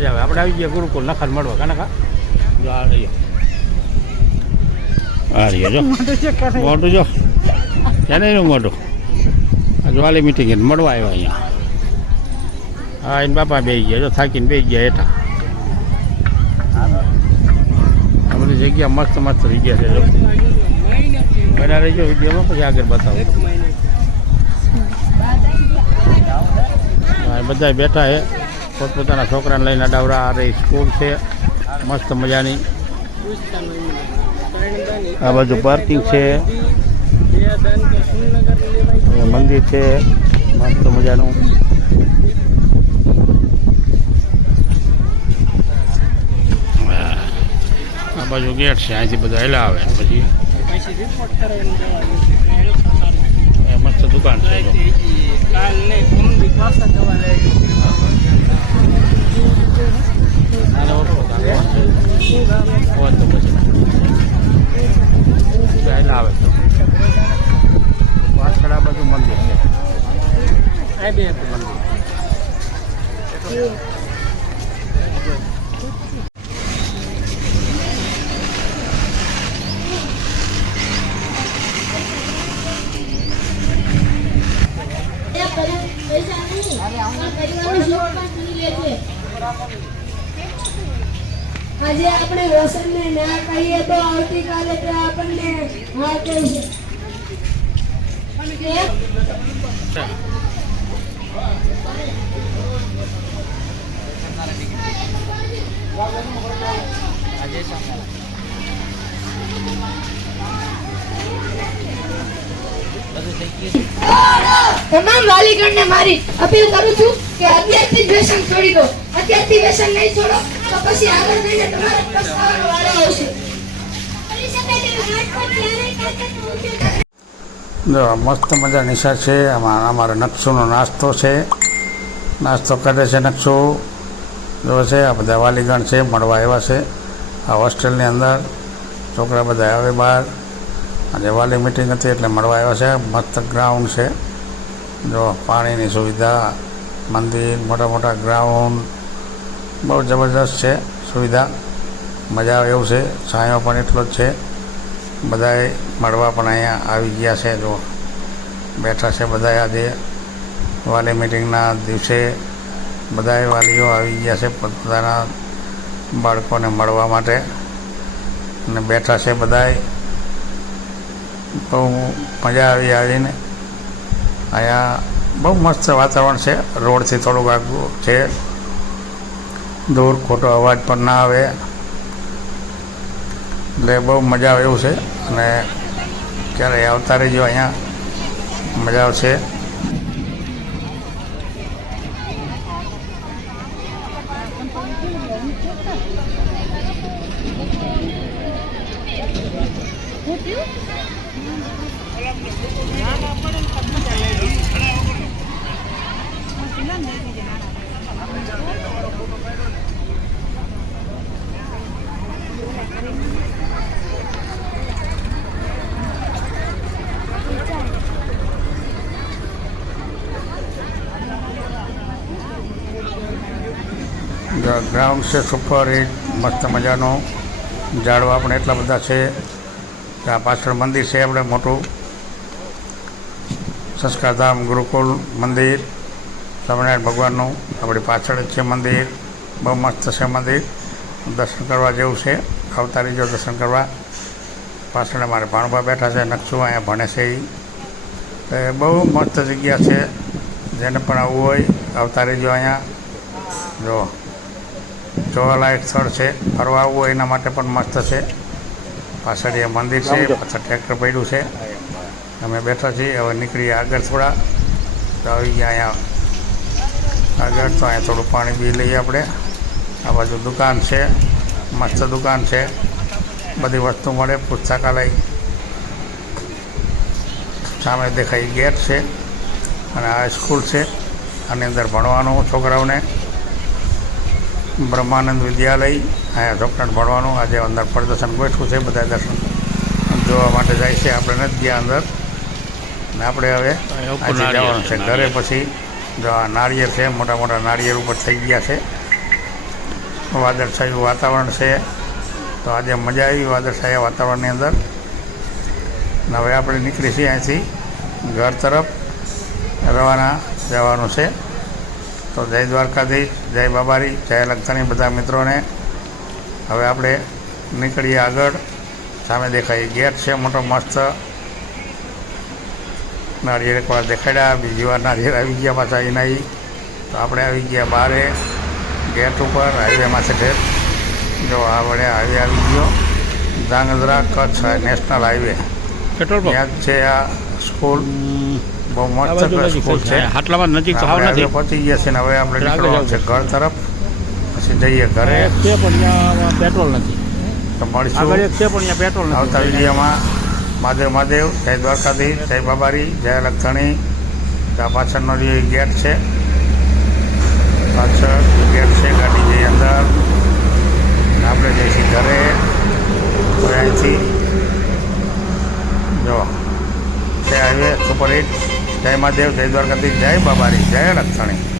મજા આવે. આપણે આવી ગયા ગુરુકુળ નખાને મળવા કાના જો આ રહીએ જો મોટું જો એને એનું મોટું વાલી મીટિંગ મળવા આવ્યા અહીંયા. હા એને બાપા બે ગયા જો થાકીને બે ગયા હેઠા. આ બધી જગ્યા મસ્ત મસ્ત જગ્યા છે જો બના રહેજો વિડીયોમાં પછી આગળ બતાવું. હા બધા બેઠા છે પોતપોતાના છોકરાને લઈને અડાવરા. આ રહી સ્કૂલ છે મસ્ત મજાની. આ બાજુ પાર્કિંગ છે મંદિર છે મસ્ત મજાનું. આ બાજુ ગેટ છે અહીંથી બધા હેલા આવે પછી મસ્ત દુકાન છે. આવે તો પાછળ આ બધું મંદિર છે. મંદિર આજે આપણે રોશનને ના કહીએ તો આવતીકાલે તો આપણને હા કહીએ. તમામ વાલીગણને મારી અપીલ કરું છું કે અત્યારથી વ્યસન છોડી દો. અત્યારથી વ્યસન નહીં છોડો તો પછી આગળ જઈને તમારે પસ્તાવાનો વારો આવશે. જો મસ્ત મજા નિશા છે. અમારો નકશુનો નાસ્તો છે. નાસ્તો કરે છે નકશો જો છે. આ બધા વાલીગણ છે મળવા આવ્યા છે આ હોસ્ટેલની અંદર. છોકરા બધા આવે બહાર. આજે વાલી મિટિંગ હતી એટલે મળવા આવ્યા છે. મસ્ત ગ્રાઉન્ડ છે જો પાણીની સુવિધા મંદિર મોટા મોટા ગ્રાઉન્ડ બહુ જબરદસ્ત છે સુવિધા. મજા આવે એવું છે. છાંયો પણ એટલો જ છે. બધાએ મળવા પણ અહીંયા આવી ગયા છે જો બેઠા છે બધાએ. આજે વાલી મિટિંગના દિવસે બધાએ વાલીઓ આવી ગયા છે પોતાના બાળકોને મળવા માટે અને બેઠા છે બધાએ. બહુ મજા આવીને. અહીંયા બહુ મસ્ત વાતાવરણ છે. રોડથી થોડુંક આગળ છે દૂર, ખોટો અવાજ પણ ના આવે એટલે બહુ મજા આવે એવું છે. અને ક્યારેય આવતા રહેજો અહીંયા મજા આવશે. ગ્રાઉન્ડ છે સુપર હિટ મસ્ત મજાનો. ઝાડવા પણ એટલા બધા છે. ત્યાં પાછળ મંદિર છે આપણે મોટું સંસ્કારધામ ગુરુકુળ મંદિર સ્વામિનારાયણ ભગવાનનું. આપણી પાછળ જ છે મંદિર. બહુ મસ્ત છે મંદિર. દર્શન કરવા જેવું છે. આવતા રહેજો દર્શન કરવા. પાછળ અમારે ભાણુભા બેઠા છે નકશું અહીંયા ભણે છે એ બહુ મસ્ત જગ્યા છે. જેને પણ આવવું હોય આવતા રહેજો અહીંયા. જો જોવાલાયક સ્થળ છે. ફરવા આવવું હોય એના માટે પણ મસ્ત છે. પાછળ એ મંદિર છે. પાછળ ટ્રેક્ટર પડ્યું છે. અમે બેઠા છીએ. હવે નીકળીએ આગળ થોડા તો આવી ગયા અહીંયા આગળ. તો અહીંયા થોડું પાણી પી લઈએ આપણે. આ બાજુ દુકાન છે મસ્ત દુકાન છે. બધી વસ્તુ મળે. પુસ્તકાલય સામે દેખાય ગેટ છે અને આ સ્કૂલ છે. આની અંદર ભણવાનું છોકરાઓને. બ્રહ્માનંદ વિદ્યાલય અહીંયા છોકરાને ભણવાનું. આજે અંદર પ્રદર્શન ગોઠવું છે. બધા દર્શન જોવા માટે જાય છે. આપણે નથી ગયા અંદર ને આપણે હવે આજે જવાનું છે ઘરે. પછી જો આ નાળિયેર છે મોટા મોટા નાળિયેર ઉપર થઈ ગયા છે વાદળછાયું વાતાવરણ છે. તો આજે મજા આવી વાદળછાયા વાતાવરણની અંદર. અને હવે આપણે નીકળી છીએ અહીંથી ઘર તરફ રવાના જવાનું છે. તો જય દ્વારકાધીશ, જય બાબારી, જય લખતણી બધા મિત્રોને. હવે આપણે નીકળીએ આગળ. સામે દેખાય ગેટ છે મોટો મસ્ત. નાળિયેર એકવાર દેખાડ્યા, બીજી વાર નાળિયેર આવી ગયા પાછા એના. તો આપણે આવી ગયા બારે ગેટ ઉપર હાઈવેમાં છે. જો આપણે હાઈવે આવી ગયો, Dhrangadhra Kutch national highway. Petrol pump ત્યાં જ છે આ સ્કૂલ. બહુ મસ્ત સ્કૂલ છે. આટલામાં નજીક તો આપણે હાવ નથી. હાઈવે પહોંચી ગયા છે ને હવે આપણે આગળ નીકળવાનું છે ઘર તરફ. પછી જઈએ ઘરે. છે પણ ત્યાં પેટ્રોલ નથી. તો આગળ મળીશું એક છે પણ ત્યાં પેટ્રોલ આવતા નથી. વિડીયોમાં. મહાદેવ મહાદેવ, જય દ્વારકાધીશ, જય બાબારી, જય લખતણી. તો આ પાછળનો જે ગેટ છે, પાછળ ગેટ છે, ગાડી જઈ અંદર. અને આપણે જઈશું ઘરે. હવે અહીંથી જો છે હાઈવે સુપરહિટ. જય મહાદેવ, જય દ્વારકાધીશ, જય બાબારી, જય લખતણી.